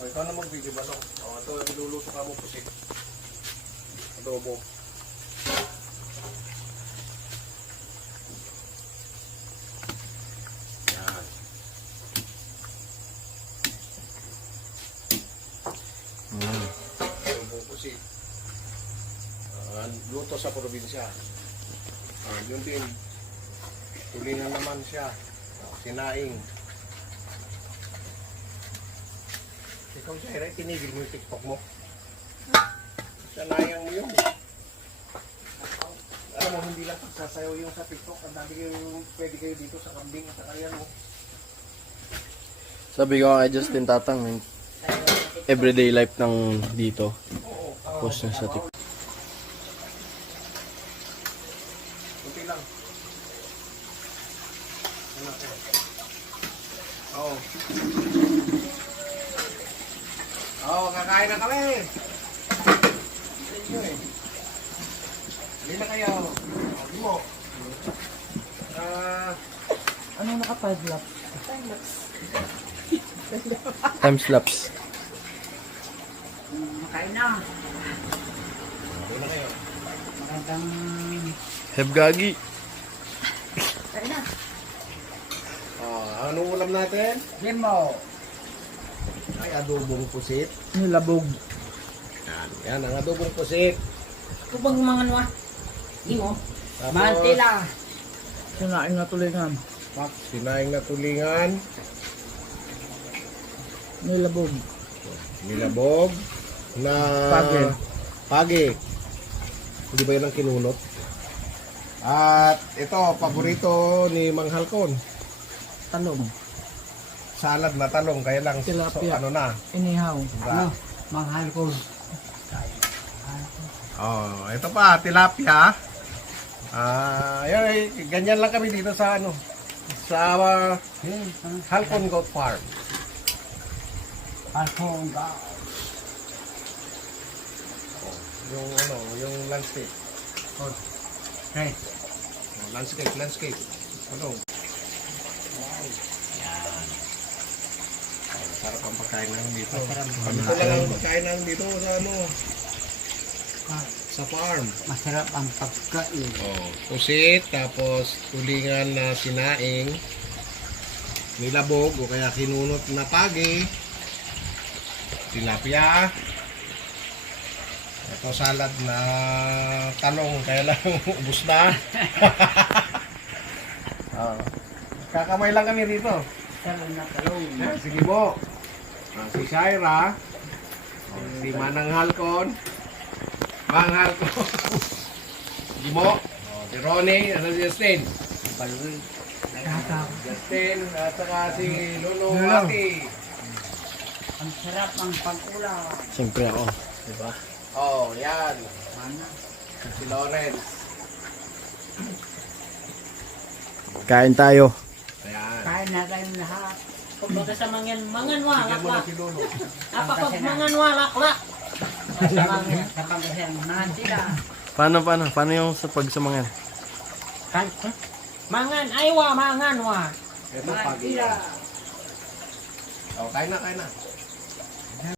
O, ikaw na mag-video ba, no? O, ito, iluluto ka mo pusit. Adobo. Yan. Adobo pusit. Luto sa probinsya. Yun din. Tulingan naman siya. Sinaing. Ikaw siya, tinigil mo yung TikTok mo. Sanayang mo yun. Alam mo, hindi lang pagsasayaw yung sa TikTok. Ang dami yung pwede kayo dito sa kambing at sa kaya mo. Sabi ko kay Justin Tatang, everyday life ng dito. Post na sa TikTok. Kunti lang. Ano ko? Oo. Oo, kakain na kami. Hindi na kayo. Hindi mo. Ano naka-5 lap? Time lapse. Makain na. Hindi na kayo. Magandang... Have gagi. Kain na. Anong ulam natin? Limo. Ay, adobong pusit. Nilabog. Yan, ang adobong pusit. Tubang mga nwa. Limo. Tapos, Mantila. Sinain na tulingan. Sinaing na tulingan. Nilabog. Nilabog. Na... Pagi. Pagi. Hindi ba yun ang kinunot? At ito, paborito ni Mang Halcon. Talong. Salad na talong, kaya lang Tilapia. ano na. Inihaw. Ano? Mahal ko. Oh, ito pa, tilapia. Yan, ganyan lang kami dito sa ano, sa Halcon Goat Farm. Halcon ba? Yung ano, yung landscape. Okay. Landscape. Ano? Sarap ang pagkain namin dito. Ito lang ang pagkain namin dito sa ano, sa farm. Masarap ang pagkain. Oh, pusit, tapos tulingan na sinaing, nilabog o kaya kinunot na pagi, tilapia, ito salad na talong, kaya lang ubus na. Kakamay lang kami dito. Talong na talong. Sige mo. Si Shaira, si Manang Halcon, Mang Halcon, sige mo, si Ronnie, si Justin. Justin, at saka si Lolo Wati. Ang sarap ang pag-ulam. Siyempre ako. Diba? Oh, yan. Mana? Si Lawrence. Kain tayo. Ayan. Kain na tayong lahat. Kumbaga sa mangan Bigyan mo na walak. si Lolo. Apakog mangan walak. Sa pagkasyan. Mantila. Paano yung sa pagsamangan? Mangan aywa mangan wa. Ito pagi. Mantila. Oh, kain na.